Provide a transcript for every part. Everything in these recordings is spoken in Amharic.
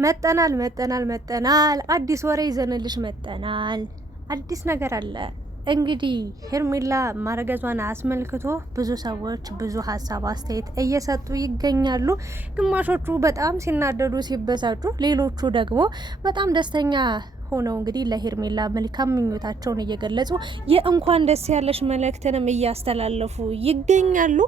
መጠናል አዲስ ወሬ ይዘንልሽ መጠናል። አዲስ ነገር አለ። እንግዲህ ሄርሜላ ማረገዟን አስመልክቶ ብዙ ሰዎች ብዙ ሀሳብ አስተያየት እየሰጡ ይገኛሉ። ግማሾቹ በጣም ሲናደዱ ሲበሳጩ፣ ሌሎቹ ደግሞ በጣም ደስተኛ ሆነው እንግዲህ ለሄርሜላ መልካም ምኞታቸውን እየገለጹ የእንኳን ደስ ያለሽ መልእክትንም እያስተላለፉ ይገኛሉ።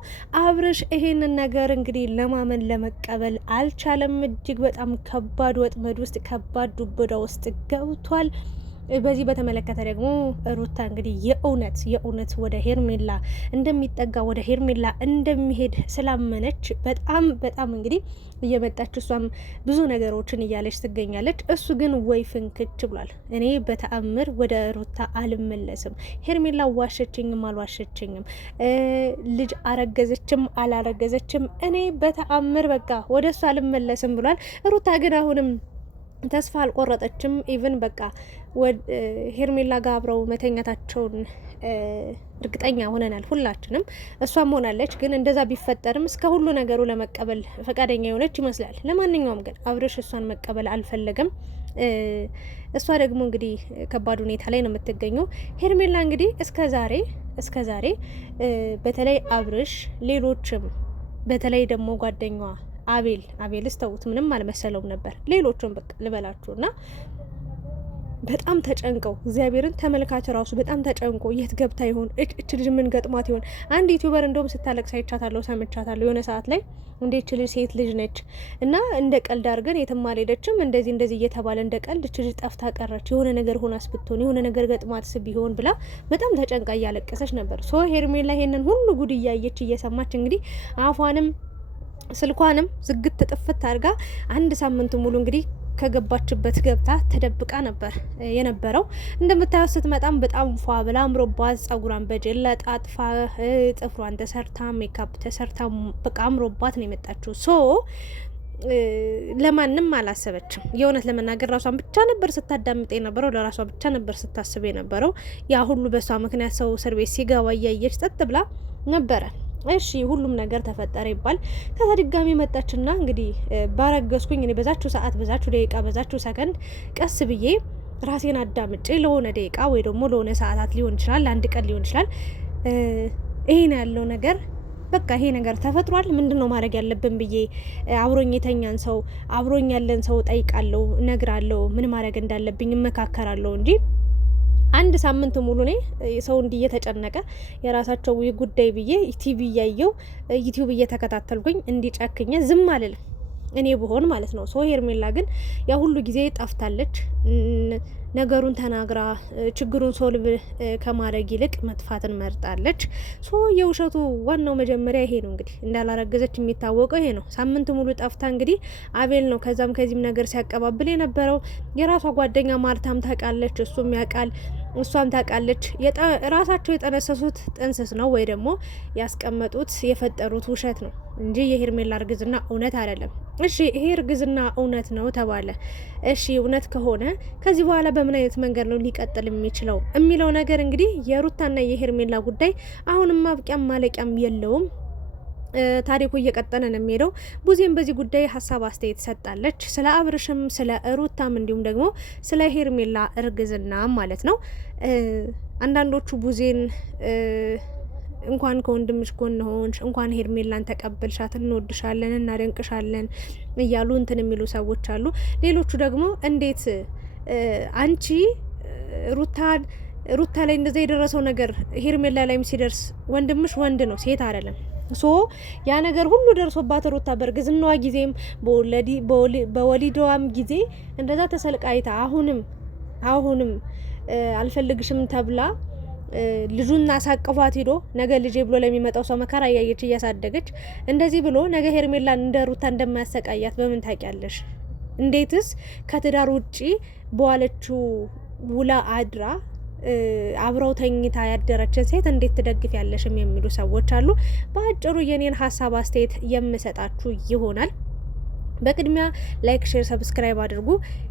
አብርሽ ይሄንን ነገር እንግዲህ ለማመን ለመቀበል አልቻለም። እጅግ በጣም ከባድ ወጥመድ ውስጥ ከባድ ዱብዳ ውስጥ ገብቷል። በዚህ በተመለከተ ደግሞ ሩታ እንግዲህ የእውነት ወደ ሄርሜላ እንደሚጠጋ ወደ ሄርሜላ እንደሚሄድ ስላመነች በጣም እንግዲህ እየመጣች እሷም ብዙ ነገሮችን እያለች ትገኛለች። እሱ ግን ወይ ፍንክች ብሏል። እኔ በተአምር ወደ ሩታ አልመለስም፣ ሄርሜላ ዋሸችኝም አልዋሸችኝም፣ ልጅ አረገዘችም አላረገዘችም፣ እኔ በተአምር በቃ ወደ እሱ አልመለስም ብሏል። ሩታ ግን አሁንም ተስፋ አልቆረጠችም። ኢቭን በቃ ሄርሜላ ጋር አብረው መተኛታቸውን እርግጠኛ ሆነናል ሁላችንም፣ እሷም ሆናለች። ግን እንደዛ ቢፈጠርም እስከ ሁሉ ነገሩ ለመቀበል ፈቃደኛ የሆነች ይመስላል። ለማንኛውም ግን አብርሽ እሷን መቀበል አልፈለገም። እሷ ደግሞ እንግዲህ ከባድ ሁኔታ ላይ ነው የምትገኘው። ሄርሜላ እንግዲህ እስከ ዛሬ በተለይ አብርሽ፣ ሌሎችም በተለይ ደግሞ ጓደኛዋ አቤል ስተውት ምንም አልመሰለውም ነበር። ሌሎቹም በቃ ልበላችሁና በጣም ተጨንቀው እግዚአብሔርን ተመልካች ራሱ በጣም ተጨንቆ የት ገብታ ይሆን እች ልጅ ምን ገጥሟት ይሆን? አንድ ዩቲዩበር እንደውም ስታለቅስ አይቻታለሁ፣ ሰምቻታለሁ የሆነ ሰዓት ላይ እንደ እች ልጅ ሴት ልጅ ነች እና እንደ ቀልድ አድርገን የትም አልሄደችም እንደዚህ እየተባለ እንደ ቀልድ እች ልጅ ጠፍታ ቀረች፣ የሆነ ነገር ሆናስ ብትሆን የሆነ ነገር ገጥሟትስ ቢሆን ብላ በጣም ተጨንቃ እያለቀሰች ነበር። ሶ ሄርሜላ ይሄንን ሁሉ ጉድ እያየች እየሰማች እንግዲህ አፏንም ስልኳንም ዝግት ጥፍት አድርጋ አንድ ሳምንት ሙሉ እንግዲህ ከገባችበት ገብታ ተደብቃ ነበር የነበረው። እንደምታየው ስትመጣም በጣም ፏ ብላ አምሮባት፣ ጸጉሯን በጀል ለጣጥፋ፣ ጥፍሯን ተሰርታ፣ ሜካፕ ተሰርታ በቃ አምሮባት ነው የመጣችው። ሶ ለማንም አላሰበችም። የእውነት ለመናገር ራሷን ብቻ ነበር ስታዳምጥ የነበረው፣ ለራሷ ብቻ ነበር ስታስብ የነበረው። ያ ሁሉ በሷ ምክንያት ሰው እስር ቤት ሲገባ እያየች ጸጥ ብላ ነበረ። እሺ ሁሉም ነገር ተፈጠረ ይባል። ከዛ ድጋሚ መጣችና እንግዲህ ባረገዝኩኝ እኔ በዛችሁ ሰዓት በዛችሁ ደቂቃ በዛችሁ ሰከንድ ቀስ ብዬ ራሴን አዳምጬ ለሆነ ደቂቃ ወይ ደግሞ ለሆነ ሰዓታት ሊሆን ይችላል፣ አንድ ቀን ሊሆን ይችላል። ይሄን ያለው ነገር በቃ ይሄ ነገር ተፈጥሯል። ምንድነው ማድረግ ያለብን ብዬ አብሮኝ የተኛን ሰው አብሮኝ ያለን ሰው ጠይቃለሁ፣ እነግራለሁ፣ ምን ማድረግ እንዳለብኝ እመካከራለሁ እንጂ አንድ ሳምንት ሙሉ እኔ ሰው እንዲህ እየተጨነቀ የራሳቸው ጉዳይ ብዬ ቲቪ እያየው ዩቲዩብ እየተከታተልኩኝ እንዲጨክኘ ዝም አልልም እኔ ብሆን ማለት ነው። ሶ ሄርሜላ ግን ያ ሁሉ ጊዜ ጠፍታለች። ነገሩን ተናግራ ችግሩን ሶልቭ ከማድረግ ይልቅ መጥፋትን መርጣለች። ሶ የውሸቱ ዋናው መጀመሪያ ይሄ ነው። እንግዲህ እንዳላረገዘች የሚታወቀው ይሄ ነው። ሳምንት ሙሉ ጠፍታ እንግዲህ አቤል ነው ከዛም ከዚህም ነገር ሲያቀባብል የነበረው። የራሷ ጓደኛ ማርታም ታውቃለች፣ እሱም ያውቃል፣ እሷም ታውቃለች። ራሳቸው የጠነሰሱት ጥንስስ ነው ወይ ደግሞ ያስቀመጡት የፈጠሩት ውሸት ነው እንጂ የሄርሜላ እርግዝና እውነት አይደለም። እሺ ይሄ እርግዝና እውነት ነው ተባለ። እሺ እውነት ከሆነ ከዚህ በኋላ በምን አይነት መንገድ ነው ሊቀጥል የሚችለው የሚለው ነገር እንግዲህ የሩታና የሄርሜላ ጉዳይ አሁንም ማብቂያም ማለቂያም የለውም። ታሪኩ እየቀጠለ ነው የሚሄደው። ቡዜም በዚህ ጉዳይ ሀሳብ አስተያየት ሰጣለች፣ ስለ አብርሽም ስለ ሩታም እንዲሁም ደግሞ ስለ ሄርሜላ እርግዝና ማለት ነው። አንዳንዶቹ ቡዜን እንኳን ከወንድምሽ ጎን ሆንሽ፣ እንኳን ሄርሜላን ተቀበልሻት፣ እንወድሻለን፣ እናደንቅሻለን እያሉ እንትን የሚሉ ሰዎች አሉ። ሌሎቹ ደግሞ እንዴት አንቺ ሩታ ላይ እንደዛ የደረሰው ነገር ሄርሜላ ላይም ሲደርስ ወንድምሽ ወንድ ነው ሴት አይደለም። ሶ ያ ነገር ሁሉ ደርሶባት ሩታ በእርግዝናዋ ጊዜም በወሊዷም ጊዜ እንደዛ ተሰልቃይታ አሁንም አልፈልግሽም ተብላ ልጁን አሳቅፏት ሄዶ ነገ ልጄ ብሎ ለሚመጣው ሰው መከራ እያየች እያሳደገች እንደዚህ ብሎ ነገ ሄርሜላን እንደ ሩታ እንደማያሰቃያት በምን ታውቂያለሽ? እንዴትስ ከትዳር ውጪ በዋለችው ውላ አድራ አብረው ተኝታ ያደረችን ሴት እንዴት ትደግፍ ያለሽም የሚሉ ሰዎች አሉ። በአጭሩ የኔን ሀሳብ አስተያየት የምሰጣችሁ ይሆናል። በቅድሚያ ላይክ፣ ሼር፣ ሰብስክራይብ አድርጉ።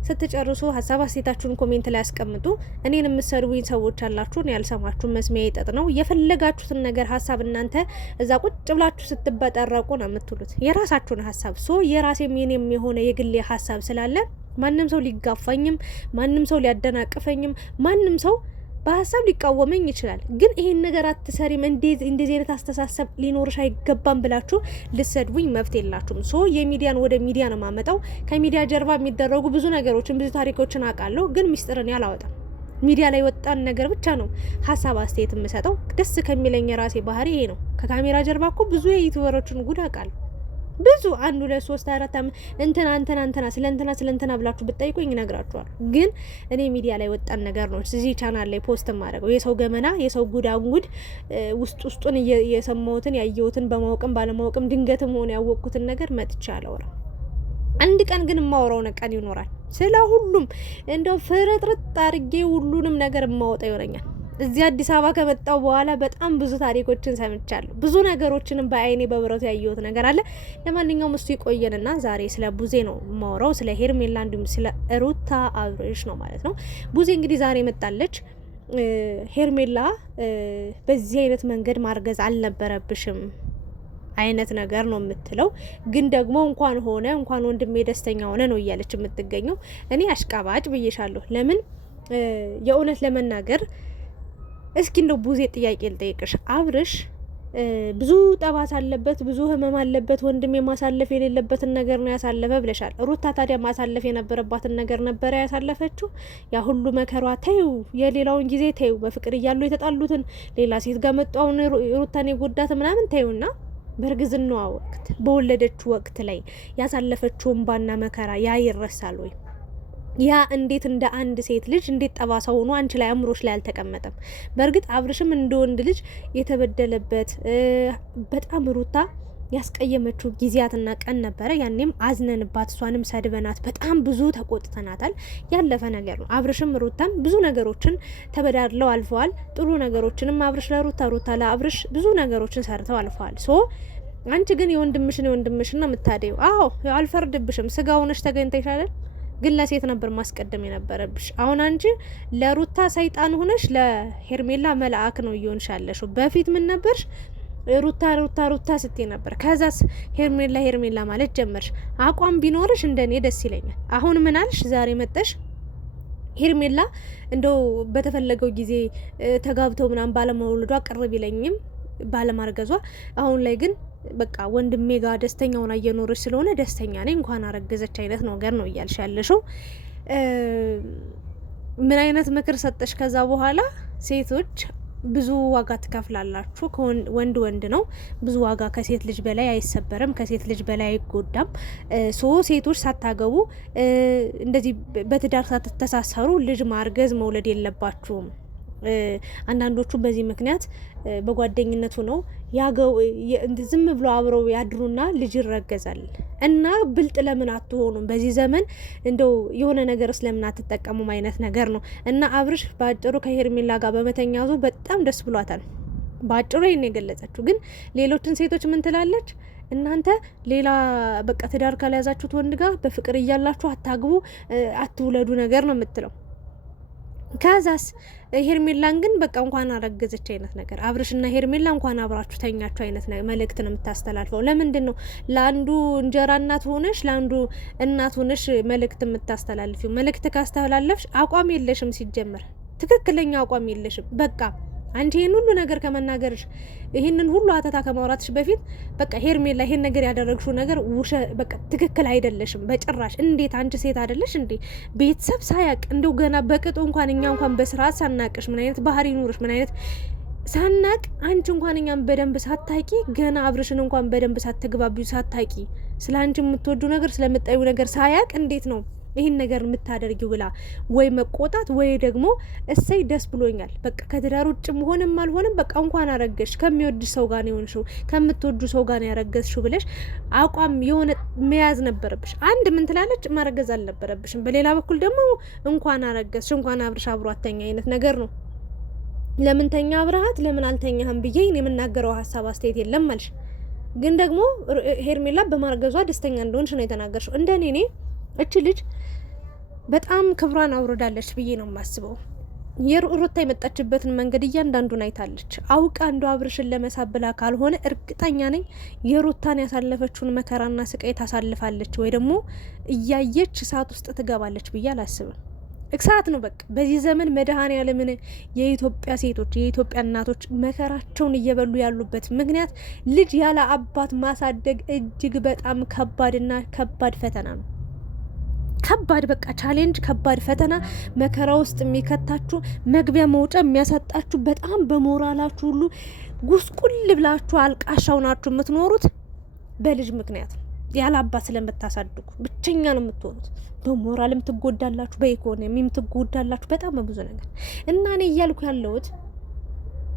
ስትጨርሱ ሀሳብ አስተያየታችሁን ኮሜንት ላይ አስቀምጡ። እኔን የምትሰሩኝ ሰዎች አላችሁ፣ ያልሰማችሁ መስሚያ ይጠጥ ነው። የፈለጋችሁትን ነገር ሀሳብ እናንተ እዛ ቁጭ ብላችሁ ስትበጠረቁ ነው የምትሉት የራሳችሁን ሀሳብ። የራሴም የኔም የሆነ የግሌ ሀሳብ ስላለ ማንም ሰው ሊጋፋኝም፣ ማንም ሰው ሊያደናቅፈኝም፣ ማንም ሰው በሀሳብ ሊቃወመኝ ይችላል። ግን ይሄን ነገር አትሰሪም፣ እንደዚህ አይነት አስተሳሰብ ሊኖርሽ አይገባም ብላችሁ ልሰድቡኝ መብት የላችሁም። የሚዲያን ወደ ሚዲያ ነው ማመጣው። ከሚዲያ ጀርባ የሚደረጉ ብዙ ነገሮችን ብዙ ታሪኮችን አውቃለሁ፣ ግን ሚስጥርን ያላወጣም። ሚዲያ ላይ ወጣን ነገር ብቻ ነው ሀሳብ አስተያየት የምሰጠው። ደስ ከሚለኝ የራሴ ባህሪ ይሄ ነው። ከካሜራ ጀርባ እኮ ብዙ የዩቲዩበሮችን ጉድ አውቃለሁ። ብዙ 1 2 3 4 እንትና ስለ እንትና ብላችሁ ብትጠይቁኝ እነግራችኋለሁ። ግን እኔ ሚዲያ ላይ ወጣን ነገር ነው እዚህ ቻናል ላይ ፖስት ማድረገው። የሰው ገመና የሰው ጉዳንጉድ ውስጡን የሰማሁትን ያየሁትን በማወቅም ባለማወቅም ድንገትም ሆነ ያወቅኩትን ነገር መጥቻ አላወራም። አንድ ቀን ግን የማወራው ቀን ይኖራል። ስለ ሁሉም እንደው ፍርጥርጥ አድርጌ ሁሉንም ነገር የማወጣ ይሆነኛል። እዚህ አዲስ አበባ ከመጣው በኋላ በጣም ብዙ ታሪኮችን ሰምቻለሁ። ብዙ ነገሮችንም በአይኔ በብረቱ ያየሁት ነገር አለ። ለማንኛውም እሱ ይቆየንና ዛሬ ስለ ቡዜ ነው የማወራው፣ ስለ ሄርሜላ እንዲሁም ስለ ሩታ አብርሽ ነው ማለት ነው። ቡዜ እንግዲህ ዛሬ መጣለች። ሄርሜላ በዚህ አይነት መንገድ ማርገዝ አልነበረብሽም አይነት ነገር ነው የምትለው። ግን ደግሞ እንኳን ወንድሜ ደስተኛ ሆነ ነው እያለች የምትገኘው። እኔ አሽቃባጭ ብዬሻለሁ። ለምን የእውነት ለመናገር እስኪ እንደው ቡዜ ጥያቄ ልጠይቅሽ። አብርሽ ብዙ ጠባሳ አለበት፣ ብዙ ህመም አለበት፣ ወንድሜ ማሳለፍ የሌለበትን ነገር ነው ያሳለፈ ብለሻል። ሩታ ታዲያ ማሳለፍ የነበረባትን ነገር ነበረ ያሳለፈችው? ያ ሁሉ መከሯ ተይው፣ የሌላውን ጊዜ ተይው፣ በፍቅር እያሉ የተጣሉትን ሌላ ሴት ጋር መጡ አሁን ሩታን የጎዳት ምናምን ተይውና በእርግዝናዋ ወቅት በወለደችው ወቅት ላይ ያሳለፈችው እንባና መከራ ያ ይረሳል ወይ? ያ እንዴት እንደ አንድ ሴት ልጅ እንዴት ጠባሳ ሆኖ አንቺ ላይ አእምሮሽ ላይ አልተቀመጠም? በእርግጥ አብርሽም እንደ ወንድ ልጅ የተበደለበት በጣም ሩታ ያስቀየመችው ጊዜያትና ቀን ነበረ። ያኔም አዝነንባት እሷንም ሰድበናት በጣም ብዙ ተቆጥተናታል። ያለፈ ነገር ነው። አብርሽም ሩታም ብዙ ነገሮችን ተበዳድለው አልፈዋል። ጥሩ ነገሮችንም አብርሽ ለሩታ፣ ሩታ ለአብርሽ ብዙ ነገሮችን ሰርተው አልፈዋል። አንቺ ግን የወንድምሽን ነው የምታደዩ። አዎ አልፈርድብሽም። ስጋ ሆነሽ ተገኝተሻል። ግን ለሴት ነበር ማስቀደም የነበረብሽ። አሁን አንቺ ለሩታ ሰይጣን ሆነሽ ለሄርሜላ መልአክ ነው እየሆንሻለሽ። በፊት ምን ነበርሽ? ሩታ ስትይ ነበር። ከዛስ ሄርሜላ ማለት ጀመርሽ። አቋም ቢኖርሽ እንደኔ ደስ ይለኛል። አሁን ምን አልሽ? ዛሬ መጠሽ ሄርሜላ እንደው በተፈለገው ጊዜ ተጋብተው ምናምን ባለመውለዷ ቅር ቢለኝም ባለማርገዟ፣ አሁን ላይ ግን በቃ ወንድሜ ጋር ደስተኛ ሆና እየኖረች ስለሆነ ደስተኛ ነኝ፣ እንኳን አረገዘች አይነት ነገር ነው እያልሽ ያለሽው። ምን አይነት ምክር ሰጠሽ? ከዛ በኋላ ሴቶች ብዙ ዋጋ ትከፍላላችሁ። ወንድ ነው። ብዙ ዋጋ ከሴት ልጅ በላይ አይሰበርም፣ ከሴት ልጅ በላይ አይጎዳም። ሴቶች ሳታገቡ እንደዚህ በትዳር ሳትተሳሰሩ ልጅ ማርገዝ መውለድ የለባችሁም። አንዳንዶቹ በዚህ ምክንያት በጓደኝነቱ ነው ዝም ብሎ አብረው ያድሩና ልጅ ይረገዛል። እና ብልጥ ለምን አትሆኑም? በዚህ ዘመን እንደው የሆነ ነገር ስለምን አትጠቀሙም አይነት ነገር ነው። እና አብርሽ በአጭሩ ከሄርሜላ ጋር በመተኛቱ በጣም ደስ ብሏታል። በአጭሩ ይሄን የገለጸችው። ግን ሌሎችን ሴቶች ምን ትላለች? እናንተ ሌላ በቃ ትዳር ካልያዛችሁት ወንድ ጋር በፍቅር እያላችሁ አታግቡ፣ አትውለዱ ነገር ነው የምትለው። ከዛስ ሄርሜላን ግን በቃ እንኳን አረገዘች አይነት ነገር፣ አብርሽና ሄርሜላ እንኳን አብራችሁ ተኛችሁ አይነት መልእክት ነው የምታስተላልፈው። ለምንድን ነው ለአንዱ እንጀራ እናት ሆነሽ ለአንዱ እናት ሆነሽ መልእክት የምታስተላልፊው? መልእክት ካስተላለፍሽ አቋም የለሽም። ሲጀመር ትክክለኛ አቋም የለሽም። በቃ አንቺ ይሄን ሁሉ ነገር ከመናገርሽ ይሄንን ሁሉ አተታ ከማውራትሽ በፊት በቃ ሄርሜላ ይሄን ነገር ያደረግሽው ነገር በቃ ትክክል አይደለሽም በጭራሽ። እንዴት አንቺ ሴት አይደለሽ እንዴ? ቤተሰብ ሳያቅ እንደው ገና በቅጡ እንኳን እኛ እንኳን በስርዓት ሳናቅሽ ምን አይነት ባህሪ ኑርሽ ምን አይነት ሳናቅ አንቺ እንኳን እኛም በደንብ ሳታቂ ገና አብርሽን እንኳን በደንብ ሳትግባቢው ሳታቂ ስለ አንቺ የምትወዱ ነገር ስለምታዩ ነገር ሳያቅ እንዴት ነው ይህን ነገር የምታደርጊው ብላ ወይ መቆጣት ወይ ደግሞ እሰይ ደስ ብሎኛል በቃ ከትዳር ውጭ መሆንም አልሆንም በቃ እንኳን አረገሽ ከሚወድ ሰው ጋር ነው የሆንሽው ከምትወዱ ሰው ጋር ነው ያረገዝሽው ብለሽ አቋም የሆነ መያዝ ነበረብሽ። አንድ ምን ትላለች? ማረገዝ አልነበረብሽም። በሌላ በኩል ደግሞ እንኳን አረገዝሽ እንኳን አብርሽ አብሮ አተኛ አይነት ነገር ነው። ለምን ተኛ አብረሃት ለምን አልተኛህም ብዬ የምናገረው ሀሳብ አስተያየት የለም አልሽ። ግን ደግሞ ሄርሜላ በማርገዟ ደስተኛ እንደሆንሽ ነው የተናገርሽው። እንደኔ እኔ እች ልጅ በጣም ክብሯን አውርዳለች ብዬ ነው የማስበው። የሩታ የመጣችበትን መንገድ እያንዳንዱን አይታለች። አውቃ እንደ አብርሽን ለመሳብ ብላ ካልሆነ እርግጠኛ ነኝ የሩታን ያሳለፈችውን መከራና ስቃይ ታሳልፋለች ወይ ደግሞ እያየች እሳት ውስጥ ትገባለች ብዬ አላስብም። እሳት ነው በቃ። በዚህ ዘመን መድኃኔዓለምን የኢትዮጵያ ሴቶች የኢትዮጵያ እናቶች መከራቸውን እየበሉ ያሉበት ምክንያት ልጅ ያለ አባት ማሳደግ እጅግ በጣም ከባድና ከባድ ፈተና ነው። ከባድ በቃ ቻሌንጅ፣ ከባድ ፈተና፣ መከራ ውስጥ የሚከታችሁ መግቢያ መውጫ የሚያሳጣችሁ በጣም በሞራላችሁ ሁሉ ጉስቁል ብላችሁ አልቃሻው ናችሁ የምትኖሩት በልጅ ምክንያት ነው። ያለ አባት ስለምታሳድጉ ብቸኛ ነው የምትሆኑት። በሞራልም ትጎዳላችሁ፣ በኢኮኖሚም ትጎዳላችሁ፣ በጣም በብዙ ነገር እና እኔ እያልኩ ያለሁት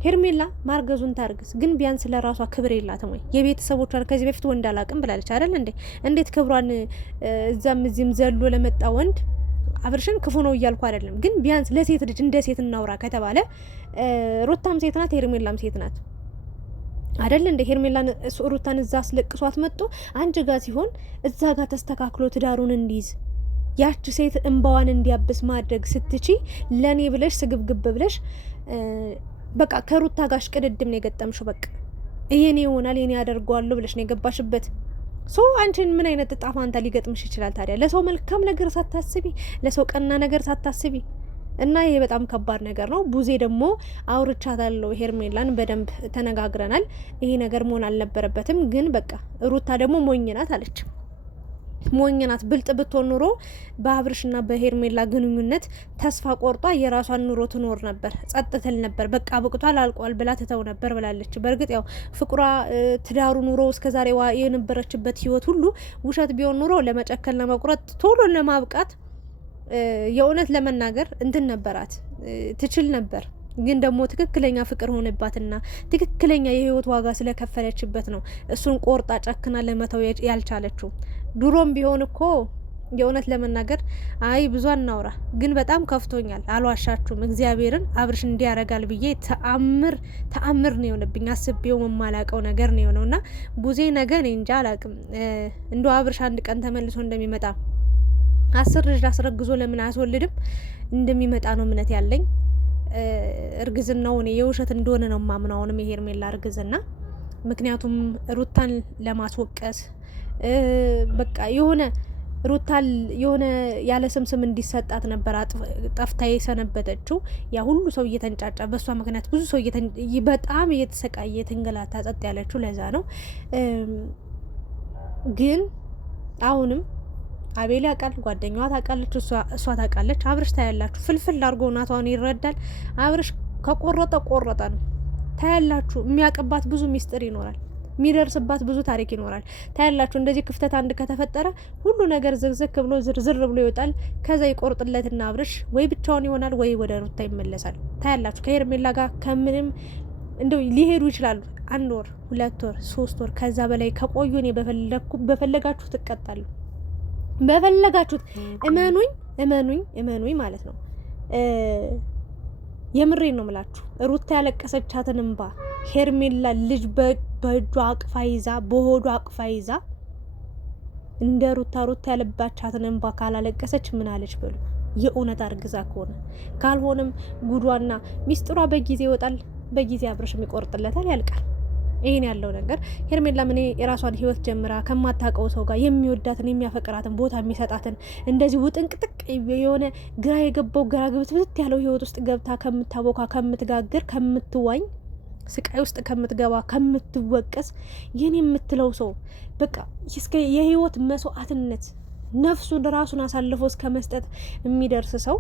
ሄርሜላ ማርገዙን ታርግዝ፣ ግን ቢያንስ ለራሷ ክብር የላትም ወይ? የቤተሰቦቿን ከዚህ በፊት ወንድ አላቅም ብላለች አይደል እንዴ? እንዴት ክብሯን እዛም እዚህም ዘሎ ለመጣ ወንድ አብርሽን ክፉ ነው እያልኩ አይደለም፣ ግን ቢያንስ ለሴት ልጅ እንደ ሴት እናውራ ከተባለ ሩታም ሴት ናት፣ ሄርሜላም ሴት ናት አይደል እንደ ሄርሜላን ሩታን እዛ አስለቅሷት መጥቶ አንቺ ጋር ሲሆን እዛ ጋር ተስተካክሎ ትዳሩን እንዲይዝ ያቺ ሴት እንባዋን እንዲያብስ ማድረግ ስትቺ ለኔ ብለሽ ስግብግብ ብለሽ በቃ ከሩታ ጋር ቅድድም ነው የገጠምሽው። በቃ ይሄኔ ይሆናል የኔ ያደርገዋለሁ ብለሽ ነው የገባሽበት። አንቺን ምን አይነት እጣ ፋንታ ሊገጥምሽ ይችላል ታዲያ? ለሰው መልካም ነገር ሳታስቢ፣ ለሰው ቀና ነገር ሳታስቢ እና ይሄ በጣም ከባድ ነገር ነው። ቡዜ ደግሞ አውርቻታለሁ ሄርሜላን በደንብ ተነጋግረናል። ይሄ ነገር መሆን አልነበረበትም፣ ግን በቃ ሩታ ደግሞ ሞኝ ናት አለች። ሞኝ ናት። ብልጥ ብትሆን ኑሮ በአብርሽና በሄርሜላ ግንኙነት ተስፋ ቆርጧ የራሷን ኑሮ ትኖር ነበር፣ ጸጥ ትል ነበር። በቃ ብቅቷል አልቋል ብላ ትተው ነበር ብላለች። በእርግጥ ያው ፍቅሯ፣ ትዳሩ፣ ኑሮ እስከዛሬ የነበረችበት ህይወት ሁሉ ውሸት ቢሆን ኑሮ ለመጨከል፣ ለመቁረጥ፣ ቶሎ ለማብቃት የእውነት ለመናገር እንትን ነበራት፣ ትችል ነበር። ግን ደግሞ ትክክለኛ ፍቅር ሆነባትና ትክክለኛ የህይወት ዋጋ ስለከፈለችበት ነው እሱን ቆርጣ ጨክና ለመተው ያልቻለችው። ድሮም ቢሆን እኮ የእውነት ለመናገር ብዙ አናውራ፣ ግን በጣም ከፍቶኛል፣ አልዋሻችሁም። እግዚአብሔርን አብርሽ እንዲያረጋል ብዬ ተአምር ነው የሆነብኝ። አስቤው የማላቀው ነገር ነው የሆነውና ቡዜ ነገ እኔ እንጃ አላቅም። እንደ አብርሽ አንድ ቀን ተመልሶ እንደሚመጣ 10 ልጅ አስረግዞ ለምን አያስወልድም እንደሚመጣ ነው እምነት ያለኝ። እርግዝናው እኔ የውሸት እንደሆነ ነው ማምነው አሁንም የሄርሜላ እርግዝና። ምክንያቱም ሩታን ለማስወቀስ በቃ የሆነ ሩታል የሆነ ያለ ስም እንዲሰጣት ነበር ጠፍታ የሰነበተችው። ያ ሁሉ ሰው እየተንጫጫ በሷ ምክንያት ብዙ ሰው በጣም እየተሰቃየ ተንገላታ ጸጥ ያለችው ለዛ ነው። ግን አሁንም አቤል ያውቃል፣ ጓደኛዋ ታውቃለች፣ እሷ ታውቃለች። አብርሽ ታያላችሁ ፍልፍል አድርጎ እናቷን ይረዳል። አብርሽ ከቆረጠ ነው ታያላችሁ። የሚያውቅባት ብዙ ሚስጥር ይኖራል፣ የሚደርስባት ብዙ ታሪክ ይኖራል። ታያላችሁ። እንደዚህ ክፍተት አንድ ከተፈጠረ ሁሉ ነገር ዝግዝግ ብሎ ዝርዝር ብሎ ይወጣል። ከዛ ይቆርጥለትና አብርሽ ወይ ብቻውን ይሆናል ወይ ወደ ሩታ ይመለሳል። ታያላችሁ። ከሄርሜላ ጋር ከምንም እንደው ሊሄዱ ይችላሉ 1 ወር 2 ወር 3 ወር ከዛ በላይ ከቆዩ እኔ በፈለጋችሁ ትቀጣሉ። በፈለጋችሁት እመኑኝ ማለት ነው። የምሬን ነው ምላችሁ። ሩታ ያለቀሰቻትን እንባ ሄርሜላ ልጅ በእጇ አቅፋ ይዛ በሆዷ አቅፋ ይዛ እንደ ሩታ ያለባቻትን እንባ ካላለቀሰች ምን አለች በሉ። የእውነት አርግዛ ከሆነ ካልሆነም ጉዷና ሚስጥሯ በጊዜ ይወጣል። በጊዜ አብርሽም ይቆርጥለታል፣ ያልቃል። ይሄን ያለው ነገር ሄርሜላ ምን የራሷን ህይወት ጀምራ ከማታውቀው ሰው ጋር የሚወዳትን የሚያፈቅራትን ቦታ የሚሰጣትን እንደዚህ ውጥንቅጥቅ የሆነ ግራ የገባው ግራ ግብት ያለው ህይወት ውስጥ ገብታ ከምታቦካ ከምትጋግር ከምትዋኝ ስቃይ ውስጥ ከምትገባ ከምትወቀስ ይህን የምትለው ሰው በቃ እስከ የህይወት መስዋዕትነት ነፍሱን ራሱን አሳልፎ እስከ መስጠት የሚደርስ ሰው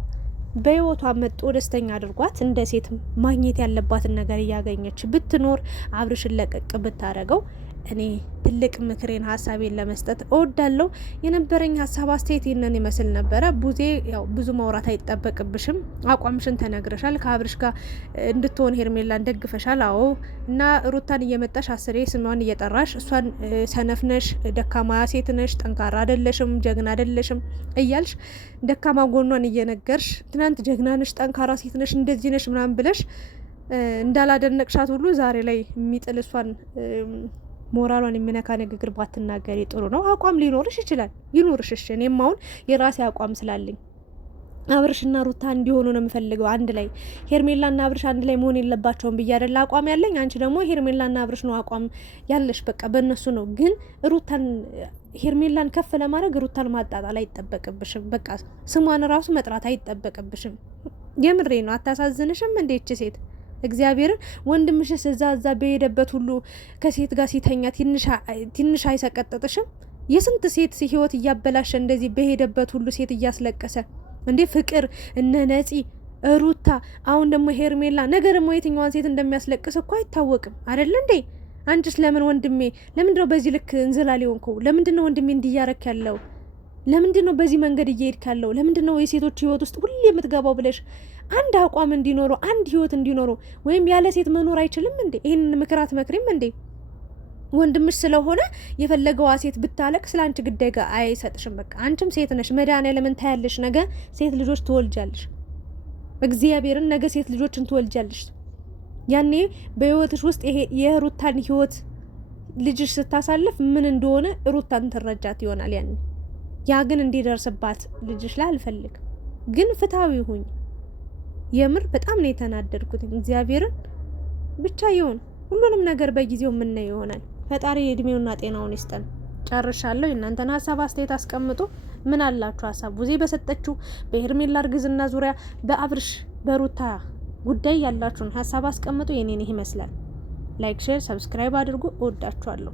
በህይወቷ መጥቶ ደስተኛ አድርጓት እንደ ሴት ማግኘት ያለባትን ነገር እያገኘች ብትኖር አብርሽን ለቀቅ ብታረገው እኔ ትልቅ ምክሬን ሀሳቤን ለመስጠት እወዳለሁ። የነበረኝ ሀሳብ አስተያየት ይህንን ይመስል ነበረ። ቡዜ ያው ብዙ ማውራት አይጠበቅብሽም፣ አቋምሽን ተነግረሻል። ከአብርሽ ጋር እንድትሆን ሄርሜላን ደግፈሻል። አዎ እና ሩታን እየመጣሽ 10 ስሟን እየጠራሽ እሷን ሰነፍነሽ፣ ደካማ ሴት ነሽ፣ ጠንካራ አይደለሽም፣ ጀግና አይደለሽም እያልሽ ደካማ ጎኗን እየነገርሽ ትናንት ጀግና ነሽ፣ ጠንካራ ሴት ነሽ፣ እንደዚህ ነሽ ምናምን ብለሽ እንዳላደነቅሻት ሁሉ ዛሬ ላይ የሚጥል እሷን ሞራሏን የሚነካ ንግግር ባትናገሪ ጥሩ ነው። አቋም ሊኖርሽ ይችላል፣ ይኖርሽ። እሺ እኔም አሁን የራሴ አቋም ስላለኝ አብርሽና ሩታ እንዲሆኑ ነው የምፈልገው አንድ ላይ። ሄርሜላና አብርሽ አንድ ላይ መሆን የለባቸውም ብዬ አይደል አቋም ያለኝ። አንቺ ደግሞ ሄርሜላና አብርሽ ነው አቋም ያለሽ፣ በቃ በእነሱ ነው። ግን ሩታን ሄርሜላን ከፍ ለማድረግ ሩታን ማጣጣል አይጠበቅብሽም። በቃ ስሟን ራሱ መጥራት አይጠበቅብሽም። የምሬ ነው። አታሳዝንሽም እንዴ እቺ ሴት? እግዚአብሔርን ወንድምሽስ እዛ በሄደበት ሁሉ ከሴት ጋር ሲተኛ ትንሽ አይሰቀጥጥሽም? የስንት ሴት ህይወት እያበላሸ እንደዚህ በሄደበት ሁሉ ሴት እያስለቀሰ እንዴ! ፍቅር እነ ነፂ ሩታ፣ አሁን ደግሞ ሄርሜላ። ነገ ደግሞ የትኛዋን ሴት እንደሚያስለቅስ እኮ አይታወቅም አይደል እንዴ? አንቺስ ለምን ወንድሜ፣ ለምንድነው በዚህ ልክ እንዝላል ሆንከው? ለምንድነው ወንድሜ እንዲያረክ ያለው? ለምንድነው በዚህ መንገድ እየሄድክ ያለው? ለምንድነው የሴቶች ህይወት ውስጥ ሁሌ የምትገባው ብለሽ አንድ አቋም እንዲኖረው አንድ ህይወት እንዲኖረው ወይም ያለ ሴት መኖር አይችልም እንዴ? ይሄንን ምክራት መክሪም እንዴ? ወንድምሽ ስለሆነ የፈለገዋ ሴት ብታለቅ ስለ አንቺ ግዳይ ጋር አይሰጥሽም። በቃ አንቺም ሴት ነሽ። መድኃኒዓለምን ታያለሽ። ነገ ሴት ልጆች ትወልጃለሽ። እግዚአብሔርን ነገ ሴት ልጆችን ትወልጃለሽ። ያኔ በህይወትሽ ውስጥ ይሄ የሩታን ህይወት ልጅሽ ስታሳልፍ ምን እንደሆነ ሩታን ትረጃት ይሆናል ያኔ። ያ ግን እንዲደርስባት ልጅሽ ላይ አልፈልግ። ግን ፍትሃዊ ሁኝ። የምር በጣም ነው የተናደድኩት። እግዚአብሔርን ብቻ ይሁን ሁሉንም ነገር በጊዜው የምናየው ይሆናል። ፈጣሪ እድሜውና ጤናውን ይስጠን። ጨርሻለሁ። እናንተን ሀሳብ አስተያየት አስቀምጡ። ምን አላችሁ ሀሳብ? ቡዜ በሰጠችው በሄርሜላ እርግዝና ዙሪያ በአብርሽ በሩታ ጉዳይ ያላችሁን ሀሳብ አስቀምጡ። የኔን ይመስላል። ላይክ፣ ሼር፣ ሰብስክራይብ አድርጉ። እወዳችኋለሁ።